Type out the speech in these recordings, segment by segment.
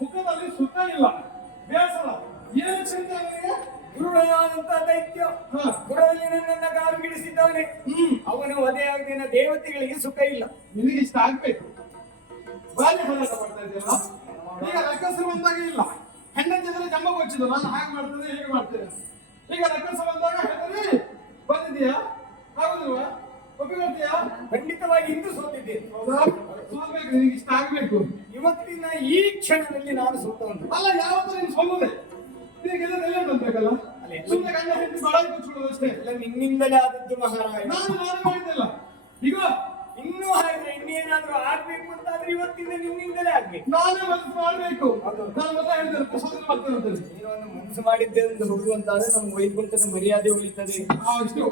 ಮುಖದಲ್ಲಿ ಸುತ್ತ ಇಲ್ಲ, ಬೇಸರ, ಏನು ಚಿಂತೆ ಅವನಿಗೆ? ಗುರುಡನಾದಂತ ದೈತ್ಯ ಗುರುಡಲ್ಲಿ ನನ್ನನ್ನ ಕಾಲು ಬಿಡಿಸಿದ್ದಾನೆ. ಅವನು ವಧೆಯಾಗದಿನ ದೇವತೆಗಳಿಗೆ ಸುಖ ಇಲ್ಲ. ನಿನಗೆ ಇಷ್ಟ ಆಗ್ಬೇಕು. ಬಾಲ್ಯ ಹೋರಾಟ ಮಾಡ್ತಾ ಇದೆಯಲ್ಲ, ಈಗ ರಕ್ಕಸರು ಬಂದಾಗ ಇಲ್ಲ, ಹೆಣ್ಣಂತಿದ್ರೆ ಜಮ್ಮ ಕೊಚ್ಚಿದ್ದು ನಾನು ಹಾಗೆ ಮಾಡ್ತೇನೆ ಹೇಗೆ ಮಾಡ್ತೇನೆ. ಈಗ ರಕ್ಕಸ ಬಂದಾಗ ಹೆದರಿ ಬಂದಿದೀಯಾ, ಹೌದಲ್ವಾ? ಒಪ್ಪಿಕೊಳ್ತೀಯಾ? ಖಂಡಿತವಾಗಿ ಇಂದು ಸೋತಿದ್ದೇನೆ. ಹೌದಾ? ಸೋಲ್ಬೇಕು, ನಿನಗೆ ಇಷ್ಟ ಆಗ್ಬೇಕು. ಇವತ್ತಿನ ಈ ಕ್ಷಣದಲ್ಲಿ ನಾನು ಸೋತವನು ಅಲ್ಲ, ಯಾವತ್ತೂ ನೀನು ಸೋಲುದೇ. ನಿನಗೆಲ್ಲ ನೆಲೆ ಬಂದ್ಬೇಕಲ್ಲ, ಸುಮ್ಮನೆ ಗಂಡ ಹೆಂಡತಿ ಬಾಳಾಗಿ ಕೂತ್ಕೊಳ್ಳೋದು ಅಷ್ಟೇ. ಎಲ್ಲ ನಿನ್ನಿಂದಲೇ ಆದದ್ದು ಮಹಾರಾಯ. ನಾನು ಮಾಡಿದ್ದಲ್ಲ. ಈಗ ಇನ್ನೂ ಹಾಗೆ ಇನ್ನೇನಾದ್ರೂ ಆಗ್ಬೇಕು ಅಂತಾದ್ರೆ ಇವತ್ತಿಂದ ನಿನ್ನಿಂದಲೇ ಆಗ್ಬೇಕು. ನಾನೇ ಮನಸ್ಸು ಮಾಡ್ಬೇಕು. ನಾನು ಮೊದಲ ಹೇಳಿದ್ದೇನೆ, ಪ್ರಸಾದ ಮಾಡ್ತೇನೆ ಅಂತ. ನೀನು ಒಂದು ಮನಸ್ಸು ಮಾಡಿದ್ದೆ ಅಂತ ಹೋಗುವಂತಾದ್ರೆ ನಮ್ಗೆ ವೈದ್ಯಂತದ ಮರ್ಯಾದೆ ಉಳಿತದೆ. ಇಷ್ಟು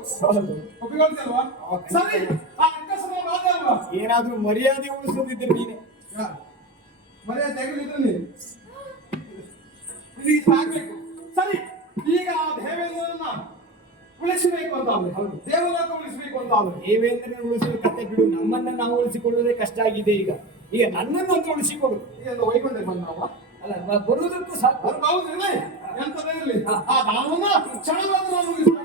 ಒಪ್ಪಿಕೊಳ್ತೇಲ್ವಾ? ಸರಿ, ಆ ಅಕ್ಕಸನ ಮಾತೆ ಅಲ್ವಾ? ಏನಾದ್ರೂ ಮರ್ಯಾದೆ ಉಳಿಸೋದಿದ್ರೆ ನೀನೆ ಮರ್ಯಾದೆ ತೆಗೆದಿದ್ರೆ ನೀನು ಆಗ್ಬೇಕು. ಸರಿ, ಈಗ ಆ ದೇವೇಂದ್ರನ ಉಳಿಸಬೇಕು ಅಂತ ಆದ್ರೆ, ದೇವಲೋಕ ಉಳಿಸಬೇಕು ಅಂತ ಆದ್ರೆ, ದೇವೇಂದ್ರನ ಉಳಿಸುವ ಕತೆ ಬಿಡು. ನಮ್ಮನ್ನ ನಾವು ಉಳಿಸಿಕೊಳ್ಳುವುದೇ ಕಷ್ಟ ಆಗಿದೆ. ಈಗ ನನ್ನನ್ನು ಒಂದು ಉಳಿಸಿಕೊಡು. ಈಗ ವೈಕೊಂಡೆ ಬಂದವ ಅಲ್ಲ, ಬರುವುದಕ್ಕೂ ಸಾಕು. ಹೌದಿಲ್ಲ, ಎಂತದೇ ಇರಲಿ, ಆ ದಾನವನ್ನ ಕ್ಷಣವಾದ ನಾನು ಮುಗಿಸ್ತೀನಿ.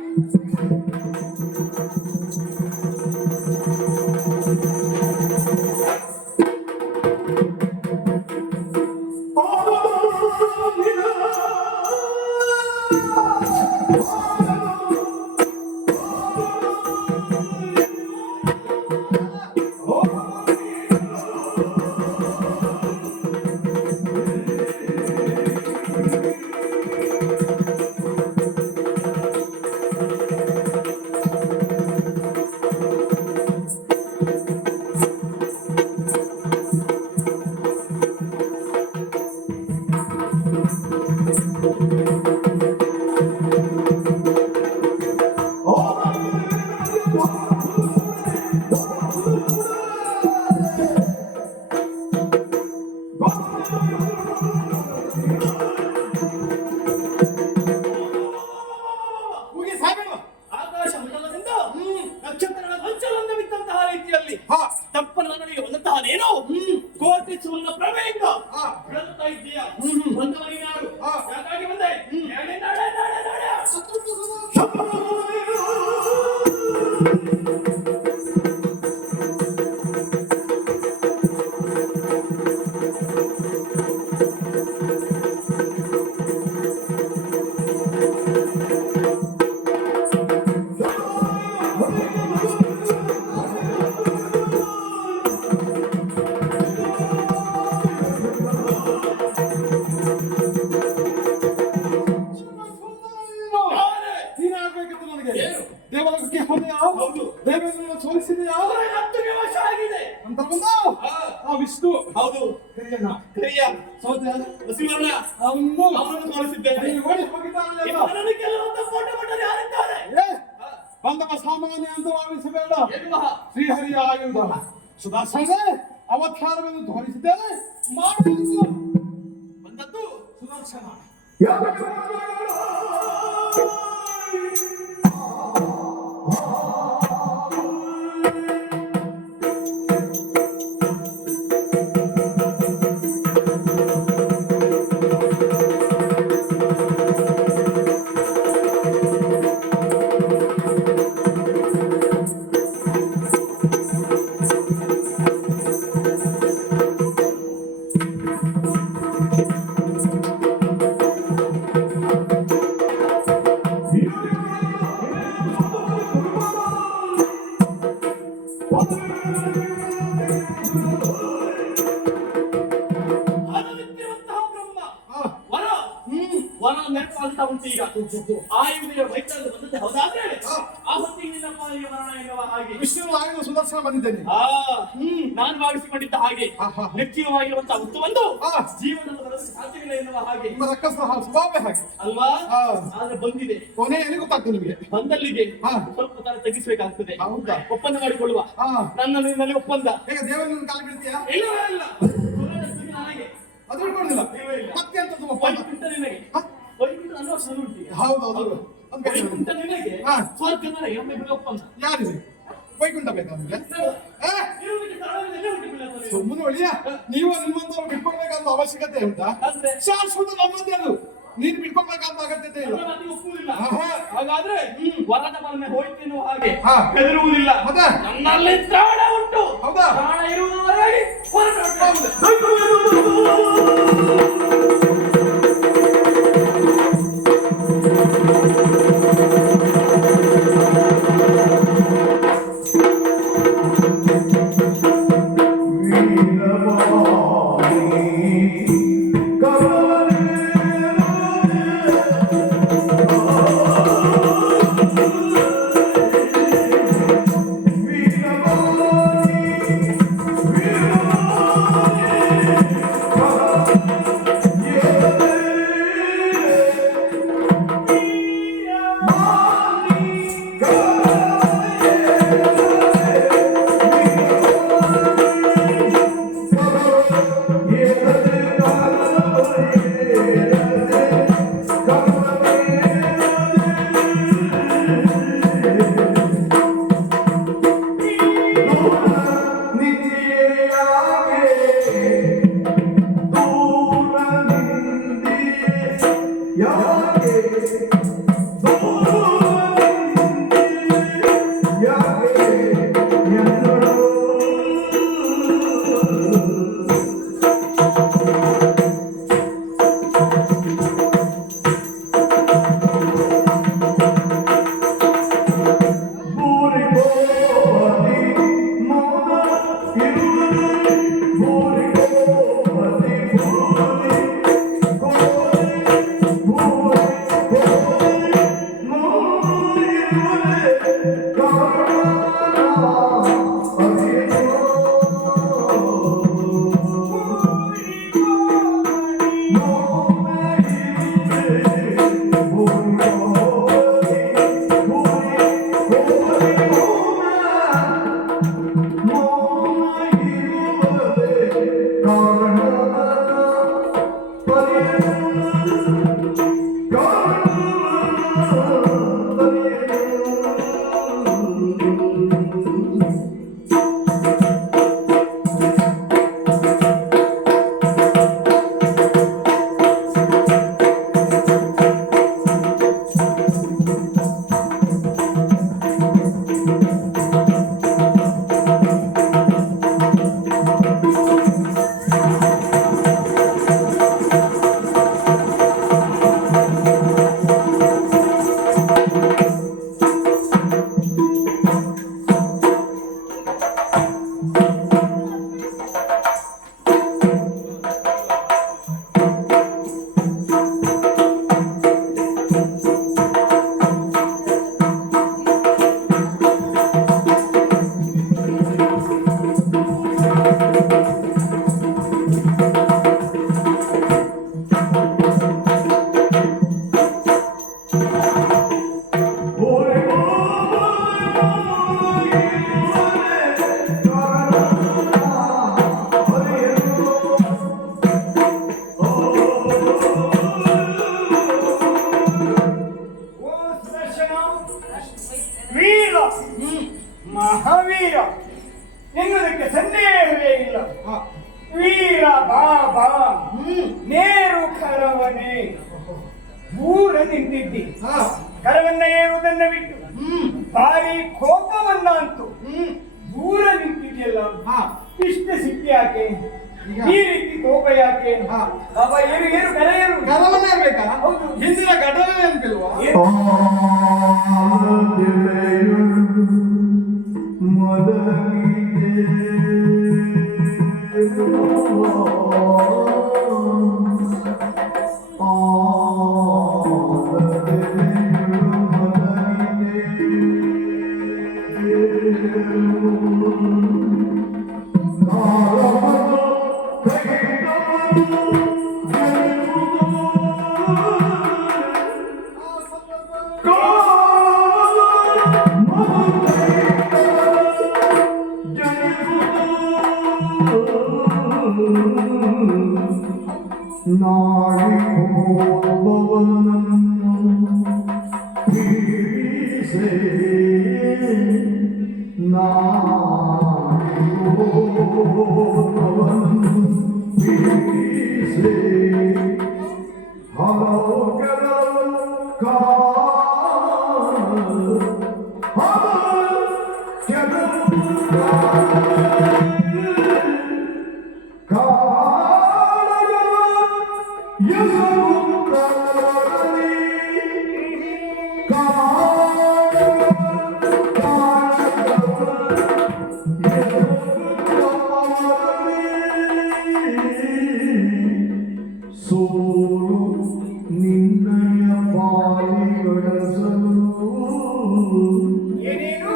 ಆಕಾಶ ಮಂಡಲದಿಂದ ನಕ್ಷತ್ರಗಳ ಗೊಂಚಲನ್ನು ಬಿದ್ದಂತಹ ರೀತಿಯಲ್ಲಿ ತಪ್ಪನ ನನಗೆ ಒಂದಂತಹನೇನೋ ಕೋಟಿ ಸುವರ್ಣ ಪ್ರಭೆಯಿಂದ ಬೆಳಗುತ್ತಾ ಇದ್ದೀಯ. ಬಂದವನಿಗೆ ಯಾರು, ಯಾಕಾಗಿ ಬಂದೆ? ದೇವಲೋಕಕ್ಕೆ ಹೋದೆಯಾ? ದೇವೇಂದ್ರನ ಸೋಲಿಸಿದೆಯಾ? ಅಂತ ಬಂದ ಆ ವಿಷ್ಣು. ಹೌದು, ಕರಿಯಣ್ಣ ಕರಿಯ ಸೋತ ಅವನನ್ನು ಸೋಲಿಸಿದ್ದೇನೆ. ಓಡಿ ಹೋಗಿದ್ದಾನೆ. ಬಂದವ ಸಾಮಾನ್ಯ ಅಂತ ಭಾವಿಸಬೇಡ. ಶ್ರೀಹರಿಯ ಆಯುಧ ಸುದರ್ಶನ ಅವತಾರವನ್ನು ತೋರಿಸಿದ್ದೇನೆ. ಬಂದದ್ದು ಸುದರ್ಶನ. ನೆನಪಾಗ್ತಾ ಉಂಟು ಈಗ. ಆಯುಧ ವೈದ್ಯ ಬಂದದ್ದೇ ಹೌದಾದ್ರೆ ಆ ಹೊತ್ತಿಗೆ ನಿನ್ನ ಪಾಲಿಗೆ ಮರಣ ಎನ್ನುವ ಹಾಗೆ ವಿಷ್ಣು ಆಯುಧ ಸುದರ್ಶನ ಬಂದಿದ್ದೇನೆ. ನಾನು ಭಾವಿಸಿಕೊಂಡಿದ್ದ ಹಾಗೆ ಆಹಾ. ನಿರ್ಜೀವವಾಗಿರುವಂತಹ ವಸ್ತುವೊಂದು ಆ. ಜೀವನದಲ್ಲಿ ಬರಲು ಸಾಧ್ಯವಿಲ್ಲ ಎನ್ನುವ ಹಾಗೆ ನಿಮ್ಮ ರಕ್ಕಸರ ಸ್ವಭಾವವೇ ಹಾಗೆ ಅಲ್ವಾ? ಆ. ಆದ್ರೆ ಬಂದಿದೆ. ಕೊನೆ ಎಲ್ಲಿ ಗೊತ್ತಾಗ್ತದೆ ನಿಮಗೆ? ಬಂದಲ್ಲಿಗೆ ಹಾ. ಸ್ವಲ್ಪ ತರ ತಗ್ಗಿಸಬೇಕಾಗ್ತದೆ. ಹೌದಾ? ಒಪ್ಪಂದ ಮಾಡಿಕೊಳ್ಳುವ. ನನ್ನ ನಿನ್ನಲ್ಲಿ ಒಪ್ಪಂದ. ಈಗ ದೇವರನ್ನ ಕಾಲು ಬಿಡ್ತೀಯಾ? ಇಲ್ಲ ಇಲ್ಲ ಗುರುವಿನ ಸ್ತುತಿ ನನಗೆ. ಅದು ಬಿಡ್ಕೊಳ್ಳಿಲ್ಲ. ಇಲ್ಲ. ಮತ್ತೆ ಅಂತದ್ದು ಒಪ್ಪಂದ? ವೈಕುಂಠ ನಿನಗೆ. ಹಾ? ವೈಕುಂಠ ನನ್ನ ಸ್ವರೂಪಿಗೆ. ಹೌದೌದು. ವೈಕುಂಠ ನಿನಗೆ. ಹಾ. ಸ್ವರ್ಗ ನನಗೆ. ಒಮ್ಮೆ ಬಿಡು ಒಪ್ಪಂದ. ಯಾರಿದೆ ವೈಕುಂಠ ಬೇಕಾ ನಿಮಗೆ? ಇರುವಿಗೆ ಸ್ಥಳವಿಲ್ಲ, ಎಲ್ಲಿ ಹುಡುಕಿಕೊಳ್ಳುತ್ತದೆ? ಸುಮ್ಮನೆ ಒಳಿಯ ನೀವು ನಿಮ್ಮಂತವ್ರು ಬಿಟ್ಕೊಳ್ಬೇಕಂತ ಅವಶ್ಯಕತೆ ಉಂಟಾ? ಅಂದ್ರೆ ಶಾಶ್ವತ ನಮ್ಮದೇ ಅದು. ನೀನು ಬಿಟ್ಕೊಳ್ಬೇಕಂತ ಅಗತ್ಯತೆ ಇಲ್ಲ. ನನ್ನ ಮಾತಿಗೆ ಒಪ್ಪುವುದಿಲ್ಲ. ಆಹಾ. ಹಾಗಾದ್ರೆ ವರದ ಬಲಮೆ ಹೋಯ್ತು ಎನ್ನುವ ಹಾಗೆ ಹಾ. ಹೆದರುವುದಿಲ್ಲ. ಮತ್ತೆ? ನನ್ನಲ್ಲಿ ತ್ರಾಣ ಉಂಟು. ಹೌದಾ? ತ್ರಾಣ ಇರುವವರೆಗೆ ಹೊರಟು. ಮಹಾವೀರ ಎನ್ನುವುದಕ್ಕೆ ಸಂದೇಹವೇ ಇಲ್ಲ. ವೀರ ಬಾಬಾ ನೇರು ಕರವನೆ ದೂರ ನಿಂತಿದ್ದಿ. ಕರವನ್ನ ಏರುವುದನ್ನ ಬಿಟ್ಟು ಭಾರಿ ಕೋಪವನ್ನ ಅಂತೂ ದೂರ ನಿಂತಿದ್ಯಲ್ಲ, ಇಷ್ಟ ಸಿಕ್ಕಿ ಯಾಕೆ? ಈ ರೀತಿ ಕೋಪ ಯಾಕೆ? ಬಾಬಾ ಏರು ಏರು ಕರ ಏರು. ಕರವನ್ನೇ ಇರ್ಬೇಕಾ? ಹೌದು. ಹಿಂದಿನ ಘಟನೆ ನೆನಪಿಲ್ವಾ? ಏನೇನು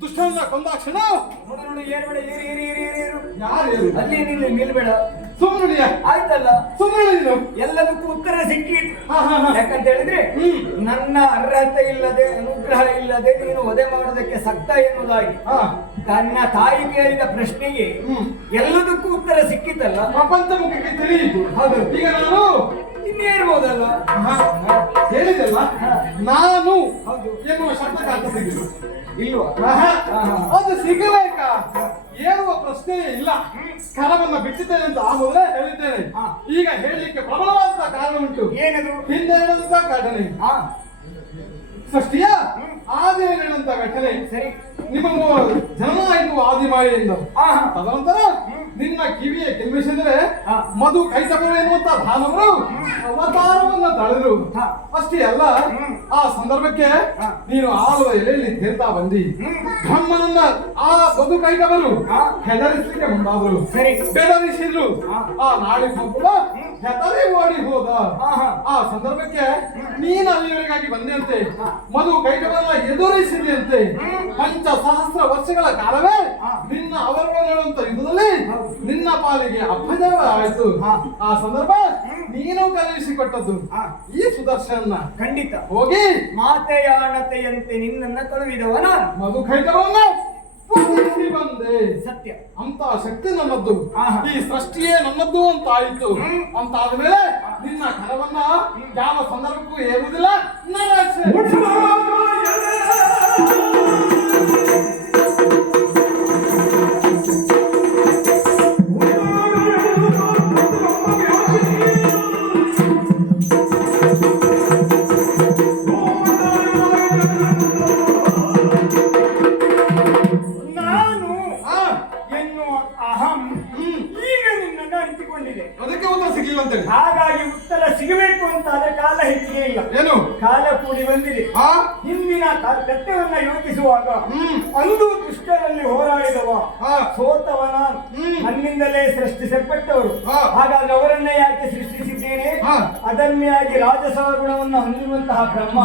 ದುಷ್ಟನ್ನ ಕೊಂದಾಕ್ಷಣ ನೋಡು ನೋಡು ಏರ್ಬೇಡ ಏರು ಯಾರು ಅಲ್ಲಿ ನಿಲ್ಬೇಡ ಸುಮ್ಮನಿಯ ಆಯ್ತಲ್ಲ ಸುಮ್ಮನೆ ನೀನು ಎಲ್ಲದಕ್ಕೂ ಉತ್ತರ ಸಿಕ್ಕಿತು ಹಾ. ಯಾಕಂತ ಹೇಳಿದ್ರೆ ನನ್ನ ಅರ್ಹತೆ ಇಲ್ಲದೆ ಅನುಗ್ರಹ ಇಲ್ಲದೆ ನೀನು ವಧೆ ಮಾಡೋದಕ್ಕೆ ಸಕ್ತ ಎನ್ನುವುದಾಗಿ ಹಾ. ತನ್ನ ತಾಯಿ ಕೇಳಿದ ಪ್ರಶ್ನೆಗೆ ಎಲ್ಲದಕ್ಕೂ ಉತ್ತರ ಸಿಕ್ಕಿತಲ್ಲ ಪ್ರಪಂಚ ಮುಖಕ್ಕೆ ತಿಳಿಯಿತು. ಹೌದು. ಈಗ ನಾನು ಇನ್ನೇರ್ಬೋದಲ್ಲ ಹೇಳಿದೆಲ್ಲ ನಾನು ಹೌದು. ಎನ್ನುವ ಶಬ್ದಕ್ಕೆ ಅರ್ಥ ಸಿಗಿತು ಇಲ್ವಾ ಅದು ಸಿಗಬೇಕಾ ಏರುವ ಪ್ರಶ್ನೆಯೇ ಇಲ್ಲ. ಕರವನ್ನ ಬಿಟ್ಟಿದ್ದೇನೆ ಅಂತ ಆ ಮೊದಲೇ ಹೇಳಿದ್ದೇನೆ. ಈಗ ಹೇಳಲಿಕ್ಕೆ ಪ್ರಬಲವಾದ ಕಾರಣ ಉಂಟು. ಏನದು? ಹಿಂದೆ ನಡೆದಂತ ಘಟನೆ ಸೃಷ್ಟಿಯ ಆದಿ ನಡೆದಂತ ಘಟನೆ. ಸರಿ, ನಿಮ್ಮ ಜನನ ಆಯ್ತು ಆದಿ ಮಾಯೆಯಿಂದ. ಹಾ. ತದನಂತರ ನಿನ್ನ ಕಿವಿಯ ಕಿಲ್ಬಿಸಿದ್ರೆ ಮಧು ಕೈತವರು ಎನ್ನುವಂತ ದಾನವರು ಅವತಾರವನ್ನ ತಳೆದ್ರು. ಅಷ್ಟೇ ಅಲ್ಲ, ಆ ಸಂದರ್ಭಕ್ಕೆ ನೀನು ಆಳುವ ಎಲೆಯಲ್ಲಿ ತೇರ್ತಾ ಬಂದಿ ಬ್ರಹ್ಮನನ್ನ ಆ ಮಧು ಕೈತವರು ಹೆದರಿಸಲಿಕ್ಕೆ ಮುಂದಾದ್ರು. ಸರಿ, ಬೆದರಿಸಿದ್ರು. ಆ ನಾಡಿ ಸಂಪುಟ ಹೆದರಿ ಓಡಿ ಹೋದ. ಆ ಸಂದರ್ಭಕ್ಕೆ ನೀನು ಅಲ್ಲಿವರೆಗಾಗಿ ಬಂದೆಯಂತೆ, ಮಧು ಕೈತವರನ್ನ ಎದುರಿಸಿದೆಯಂತೆ. ಪಂಚಸಹಸ್ರ ವರ್ಷಗಳ ಕಾಲವೇ ನಿನ್ನ ಅವರುಗಳು ಹೇಳುವಂತ ಯುದ್ಧದಲ್ಲಿ ನಿನ್ನ ಪಾಲಿಗೆ ಅಪಜಯ ಆಯ್ತು. ಆ ಸಂದರ್ಭ ನೀನು ಕಳುಹಿಸಿಕೊಟ್ಟದ್ದು ಈ ಸುದರ್ಶನ. ಖಂಡಿತ ಹೋಗಿ ಮಾತೆಯಾಣತೆಯಂತೆ ನಿನ್ನನ್ನ ಕಳುಹಿದವನ ಮಧು ಕೈತವರನ್ನ ಪೂಜಿಸಿ ಬಂದೆ. ಸತ್ಯ, ಅಂತ ಶಕ್ತಿ ನನ್ನದ್ದು, ಈ ಸೃಷ್ಟಿಯೇ ನನ್ನದ್ದು ಅಂತ ಆಯಿತು. ಅಂತ ಆದ್ಮೇಲೆ ನಿನ್ನ ಕರವನ್ನ ಯಾವ ಸಂದರ್ಭಕ್ಕೂ ಏರುವುದಿಲ್ಲ. ಅದಕ್ಕೆ ಉತ್ತರ ಸಿಗಲಿಲ್ಲ ಅಂತ ಹೇಳಿ. ಹಾಗಾಗಿ ಉತ್ತರ ಸಿಗಬೇಕು ಅಂತ ಆದ್ರೆ ಕಾಲ ಹೆಚ್ಚಿಗೆ ಇಲ್ಲ, ಏನು ಕಾಲ ಕೂಡಿ ಬಂದಿದೆ. ಹಿಂದಿನ ಕರ್ತವ್ಯವನ್ನ ಯೋಚಿಸುವಾಗ ಅಂದು ದುಷ್ಟರಲ್ಲಿ ಹೋರಾಡಿದವ ಸೋತವನ ನನ್ನಿಂದಲೇ ಸೃಷ್ಟಿಸಲ್ಪಟ್ಟವರು. ಹಾಗಾಗಿ ಅವರನ್ನೇ ಯಾಕೆ ಸೃಷ್ಟಿಸಿದ್ದೇನೆ? ಅದನ್ಯಾಗಿ ರಾಜಸ ಗುಣವನ್ನು ಹೊಂದಿರುವಂತಹ ಬ್ರಹ್ಮ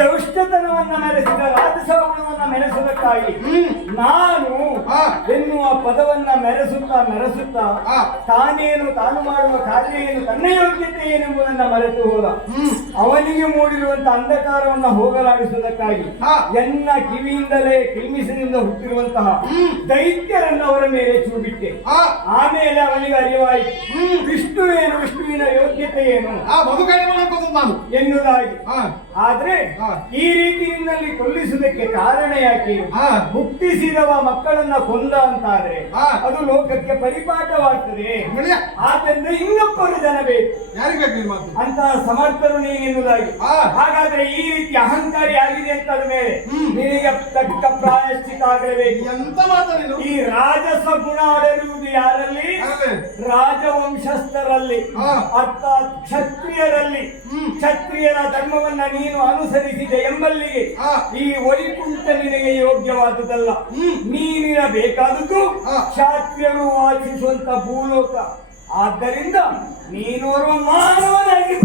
ದೌಷ್ಟತನವನ್ನ ಮೆರೆಸಿದ ರಾಜಸ ಗುಣವನ್ನ ಮೆರೆಸುವುದಕ್ಕಾಗಿ ನಾನು ಎನ್ನುವ ಪದವನ್ನ ಮೆರೆಸುತ್ತಾ ತಾನು ಮಾಡುವ ಕಾರ್ಯ ಏನು, ತನ್ನ ಯೋಗ್ಯತೆ ಏನೆಂಬುದನ್ನ ಮರೆತು ಹೋದ. ಅವನಿಗೆ ಮೂಡಿರುವಂತ ಅಂಧಕಾರವನ್ನ ಹೋಗಲಾಡಿಸುವುದಕ್ಕಾಗಿ ಎನ್ನ ಕಿವಿಯಿಂದಲೇ ಕಿಲ್ಮಿಸಿನಿಂದ ಹುಟ್ಟಿರುವಂತಹ ದೈತ್ಯರನ್ನು ಅವರ ಮೇಲೆ ಚೂಬಿಟ್ಟೆ. ಆಮೇಲೆ ಅವನಿಗೆ ಅರಿವಾಯಿತು ವಿಷ್ಣುವಿನ ಯೋಗ್ಯತೆ ಏನು ಎನ್ನುವುದಾಗಿ. ಆದ್ರೆ ಈ ರೀತಿ ನಿನ್ನಲ್ಲಿ ಕೊಲ್ಲಿಸುವುದಕ್ಕೆ ಕಾರಣ ಯಾಕೆ? ಹುಟ್ಟಿಸಿದವ ಮಕ್ಕಳನ್ನ ಕೊಂದ ಅಂತಾದ್ರೆ ಅದು ಲೋಕಕ್ಕೆ ಪರಿಪಾಠವಾಗ್ತದೆ. ಆದ್ದರಿಂದ ಇನ್ನೊಬ್ಬರು ಜನ ಬೇಕು, ಅಂತ ಸಮರ್ಥರು ನೀನೆನ್ನುವುದಾಗಿ. ಹಾಗಾದ್ರೆ ಈ ರೀತಿ ಅಹಂಕಾರಿ ಆಗಿದೆ ಅಂತಾದ ಮೇಲೆ ನಿನಗೆ ತಕ್ಕ ಪ್ರಾಯಶ್ಚಿತ ಆಗಬೇಕು. ಎಂತ ಮಾತಾಡಿದ್ರು? ಈ ರಾಜಸ ಗುಣ ಆಡಿರುವುದು ಯಾರಲ್ಲಿ? ರಾಜವಂಶಸ್ಥರಲ್ಲಿ, ಅರ್ಥಾತ್ ಕ್ಷತ್ರಿಯರಲ್ಲಿ. ಕ್ಷತ್ರಿಯರ ಧರ್ಮವನ್ನ ನೀನು ಅನುಸರಿಸಿ ಸ್ವೀಕರಿಸಿದೆ ಎಂಬಲ್ಲಿಗೆ ಆ. ಈ ವೈಕುಂಠ ನಿನಗೆ ಯೋಗ್ಯವಾದುದಲ್ಲ. ನೀನಿರಬೇಕಾದದ್ದು ಕ್ಷಾತ್ರಿಯರು ವಾಸಿಸುವಂತ ಭೂಲೋಕ. ಆದ್ದರಿಂದ ನೀನೋರ್ವ ಮಾನವನಾಗಿ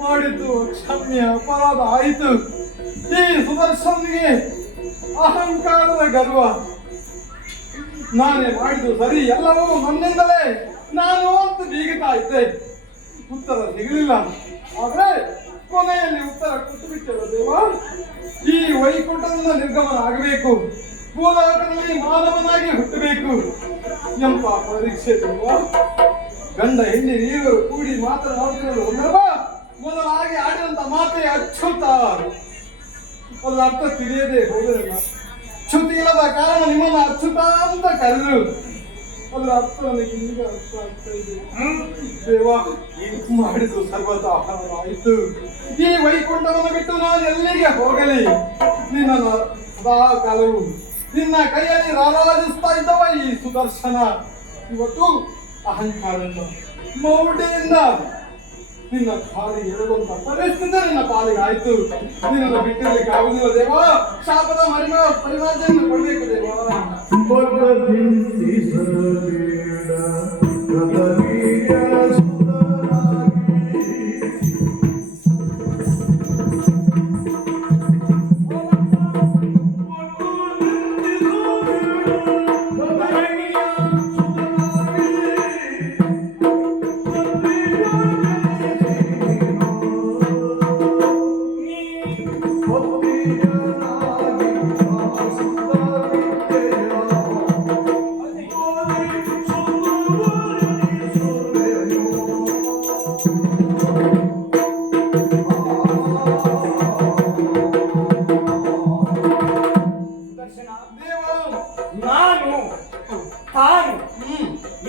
ಮಾಡಿದ್ದು ಕ್ಷಮ್ಯ ಅಪರಾಧ ಆಯಿತು. ಈ ಸುದರ್ಶನಿಗೆ ಅಹಂಕಾರದ ಗರ್ವ. ನಾನೇ ಮಾಡಿದ್ದು ಸರಿ, ಎಲ್ಲವೂ ನನ್ನಿಂದಲೇ, ನಾನು ಅಂತ ಬೀಗುತ್ತಾ ಇದ್ದೆ. ಉತ್ತರ ಸಿಗಲಿಲ್ಲ. ಆದ್ರೆ ಕೊನೆಯಲ್ಲಿ ಉತ್ತರ ಕೊಟ್ಟು ಬಿಟ್ಟರು ದೇವ. ಈ ವೈಕುಂಠದಿಂದ ನಿರ್ಗಮನ ಆಗಬೇಕು, ಭೂಲೋಕದಲ್ಲಿ ಮಾನವನಾಗಿ ಹುಟ್ಟಬೇಕು ಎಂಬ ಪರೀಕ್ಷೆ ದೇವ. ಗಂಡ ಹೆಂಡಿ ನೀವರು ಕೂಡಿ ಮಾತನಾಡುತ್ತಿರುವ ಸಂದರ್ಭ ಮೊದಲಾಗಿ ಆಡಿದಂತ ಮಾತೆ ಅಚ್ಯುತ. ಅದರ ಅರ್ಥ ತಿಳಿಯದೆ ಹೋಗಲಿಲ್ಲ. ಚ್ಯುತಿ ಇಲ್ಲದ ಕಾರಣ ನಿಮ್ಮನ್ನ ಅಚ್ಯುತ ಅಂತ ಕರೆದರು. ಅದರ ಅರ್ಥ ನನಗೆ ಈಗ ಅರ್ಥ ಆಗ್ತಾ ಇದೆ ದೇವ. ಮಾಡಿದ್ದು ಸರ್ವತ ಆಯಿತು. ಈ ವೈಕುಂಠವನ್ನು ಬಿಟ್ಟು ನಾನು ಎಲ್ಲಿಗೆ ಹೋಗಲಿ? ನಿನ್ನ ಸದಾ ಕಾಲವು ನಿನ್ನ ಕೈಯಲ್ಲಿ ರಾರಾಜಿಸ್ತಾ ಇದ್ದವ ಈ ಸುದರ್ಶನ ಇವತ್ತು ಅಹಂಕಾರದಿಂದ ಮೌಢ್ಯದಿಂದ ನಿನ್ನ ಕಾಲಿ ಎಳುವಂತ ಪರಿಸ್ಥಿತಿ ನಿನ್ನ ಪಾಲಿಗೆ ಆಯ್ತು. ನಿನ್ನನ್ನು ಬಿಟ್ಟಿರ್ಲಿಕ್ಕೆ ಆಗುದಿಲ್ಲ ದೇವ. ಶಾಪದ ಪರಿಮಾರ್ಜನೆಯನ್ನು ಕೊಡ್ಬೇಕು ದೇವ.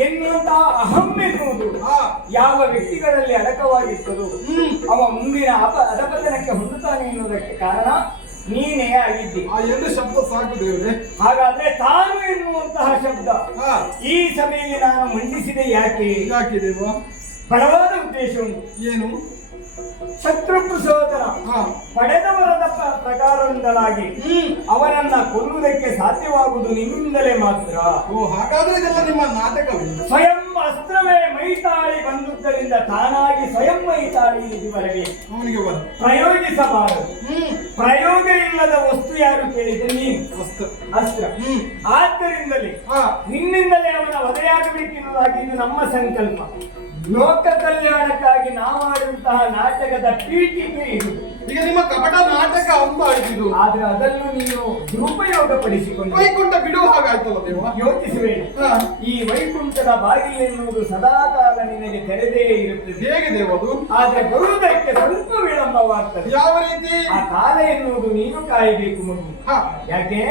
ಎನ್ನುವಂತಹ ಅಹಂ ಎನ್ನುವುದು ಯಾವ ವ್ಯಕ್ತಿಗಳಲ್ಲಿ ಅಡಕವಾಗಿರ್ತದೋ ಅವ ಮುಂದಿನ ಅಧಪತನಕ್ಕೆ ಹೊಂದುತ್ತಾನೆ ಎನ್ನುವುದಕ್ಕೆ ಕಾರಣ ನೀನೇ ಆಗಿದ್ದಿ. ಆ ಎರಡು ಶಬ್ದ ಸಾಕು ದೇವರೇ. ಹಾಗಾದ್ರೆ ತಾನು ಎನ್ನುವಂತಹ ಶಬ್ದ ಈ ಸಭೆಯಲ್ಲಿ ನಾನು ಮಂಡಿಸಿದೆ ಯಾಕೆ? ಯಾಕೆ ದೇವ? ಬಲವಾದ ಉದ್ದೇಶ ಉಂಟು. ಏನು? ಶತ್ರು ಸೋದರ ಪಡೆದವರದ ಪ್ರಕಾರದಿಂದಲಾಗಿ ಅವರನ್ನ ಕೊಲ್ಲುವುದಕ್ಕೆ ಸಾಧ್ಯವಾಗುವುದು ನಿಮ್ಮಿಂದಲೇ ಮಾತ್ರ. ಓ, ಹಾಗಾದ್ರೆ ಇದೆಲ್ಲ ನಿಮ್ಮ ನಾಟಕವೇ? ಸ್ವಯಂ ಅಸ್ತ್ರವೇ ಮೈತಾಳಿ ಬಂದುದರಿಂದ ತಾನಾಗಿ ಸ್ವಯಂ ಮೈತಾಳಿ ಇದುವರೆಗೆ ಅವನಿಗೆ ಪ್ರಯೋಗಿಸಬಾರದು. ಪ್ರಯೋಗ ಇಲ್ಲದ ವಸ್ತು ಯಾರು ಕೇಳಿದ್ರೆ ನೀನು ಅಸ್ತ್ರ. ಆದ್ದರಿಂದಲೇ ನಿನ್ನಿಂದಲೇ ಅವನ ವಧೆಯಾಗಬೇಕೆನ್ನುವುದಾಗಿ ಇದು ನಮ್ಮ ಸಂಕಲ್ಪ. ಲೋಕ ಕಲ್ಯಾಣಕ್ಕಾಗಿ ನಾವು ಆಡುವಂತಹ ನಾಟಕದ ಪೀಠಿಕೆ ಇದು. ಈಗ ನಿಮ್ಮ ಕಪಟ ನಾಟಕ ಅಂತ ಆಡಿದ್ದು, ಆದ್ರೆ ಅದನ್ನು ನೀನು ದುರುಪಯೋಗ ಪಡಿಸಿಕೊಂಡು ವೈಕುಂಠ ಬಿಡುವ ಹಾಗಾಯ್ತಲ್ಲ ದೇವ. ಯೋಚಿಸಬೇಡಿ. ಈ ವೈಕುಂಠದ ಬಾಗಿಲು ಎನ್ನುವುದು ಸದಾಕಾಲ ನಿನಗೆ ತೆರೆದೇ ಇರುತ್ತದೆ. ಹೇಗೆ ದೇವದು? ಆದ್ರೆ ಬರುವುದಕ್ಕೆ ಸ್ವಲ್ಪ ವಿಳಂಬವಾಗ್ತದೆ. ಯಾವ ರೀತಿ? ಆ ಕಾಲ ಎನ್ನುವುದು ನೀನು ಕಾಯಬೇಕು ಮಗು. ಯಾಕೆ?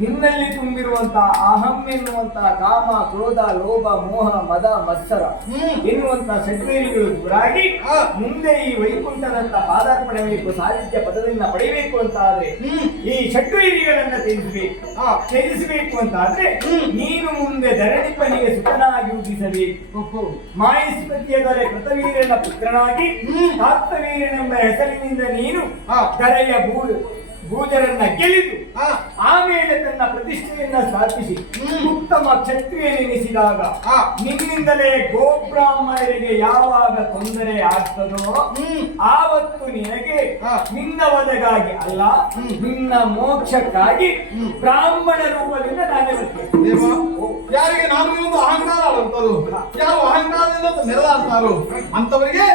ನಿನ್ನಲ್ಲಿ ತುಂಬಿರುವಂತಹ ಅಹಂ ಎನ್ನುವಂತಹ ಕಾಮ, ಕ್ರೋಧ, ಲೋಭ, ಮೋಹ, ಮದ, ಮತ್ಸರ ಎನ್ನುವಂತಹ ಸಜ್ಜೆಗಳು ದೂರಾಗಿ ಮುಂದೆ ಈ ವೈಕುಂಠದಂತ ಪಾದಾರ್ಪಣೆ ಪಡೆಯಬೇಕು, ಸಾಹಿತ್ಯ ಪದದಿಂದ ಪಡೆಯಬೇಕು ಅಂತ ಆದ್ರೆ ಈ ಷಡ್ವೈರಿಗಳನ್ನ ತ್ಯಜಿಸಬೇಕು ಅಂತ ಆದ್ರೆ ನೀನು ಮುಂದೆ ಧರಣಿಪನಿಗೆ ಸುತನಾಗಿ ಉದಿಸಬೇಕು. ಮಾಯಿಸ್ಪತಿಯ ದೊರೆ ಕೃತವೀರನ ಪುತ್ರನಾಗಿ ಕಾರ್ತವೀರನೆಂಬ ಹೆಸರಿನಿಂದ ನೀನು ಧರೆಯ ಭೂಜರನ್ನ ಗೆಲ್ಲಿದು ಆಮೇಲೆ ತನ್ನ ಪ್ರತಿಷ್ಠೆಯನ್ನ ಸ್ಥಾಪಿಸಿ ಉತ್ತಮ ಕ್ಷತ್ರಿಯನೆನಿಸಿದಾಗ ನಿನ್ನಿಂದಲೇ ಗೋಬ್ರಾಹ್ಮಣರಿಗೆ ಯಾವಾಗ ತೊಂದರೆ ಆಗ್ತದೋ ಆವತ್ತು ನಿನಗೆ ನಿನ್ನ ವಧೆಗಾಗಿ ಅಲ್ಲ ನಿನ್ನ ಮೋಕ್ಷಕ್ಕಾಗಿ ಬ್ರಾಹ್ಮಣ ರೂಪದಿಂದ ನಾನೇ ಬರ್ತೇನೆ. ಯಾರಿಗೆ ನಾನು ಒಂದು ಅಹಂಕಾರ ಆಡುವಂತರು, ಯಾರು ಅಹಂಕಾರದಿಂದ ನೆರಳಾಡ್ತಾರೋ ಅಂತವರಿಗೆ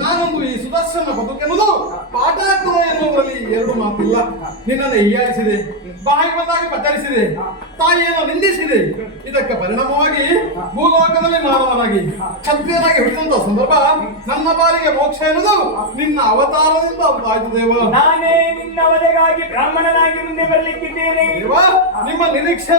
ನಾನೊಂದು ಈ ಸುದರ್ಶನ ಬದುಕೆನ್ನುವುದು ಪಾಠ ಆಗ್ತದೆ ಎನ್ನುವುದರಲ್ಲಿ ಎರಡು ಮಾತಿಲ್ಲ. ನಿನ್ನನ್ನು ಹೀಯಾಳಿಸಿದೆ, ಬಾಯಿ ಬಂದಾಗಿ ಪಚರಿಸಿದೆ, ತಾಯಿಯನ್ನು ನಿಂದಿಸಿದೆ. ಇದಕ್ಕೆ ಪರಿಣಾಮವಾಗಿ ಭೂಲೋಕದಲ್ಲಿ ಮಾನವನಾಗಿ ಕ್ಷತ್ರಿಯನಾಗಿ ಹುಟ್ಟಿದಂತ ಸಂದರ್ಭ ನನ್ನ ಪಾಲಿಗೆ ಮೋಕ್ಷ ಎನ್ನುವುದು ನಿನ್ನ ಅವತಾರದಿಂದ ಆಯ್ತು ದೇವ. ನಾನೇ ನಿನ್ನ ವಧೆಗಾಗಿ ಬ್ರಾಹ್ಮಣನಾಗಿ ಮುಂದೆ ಬರಲಿಕ್ಕಿದ್ದೇನೆ. ನಿಮ್ಮ ನಿರೀಕ್ಷೆ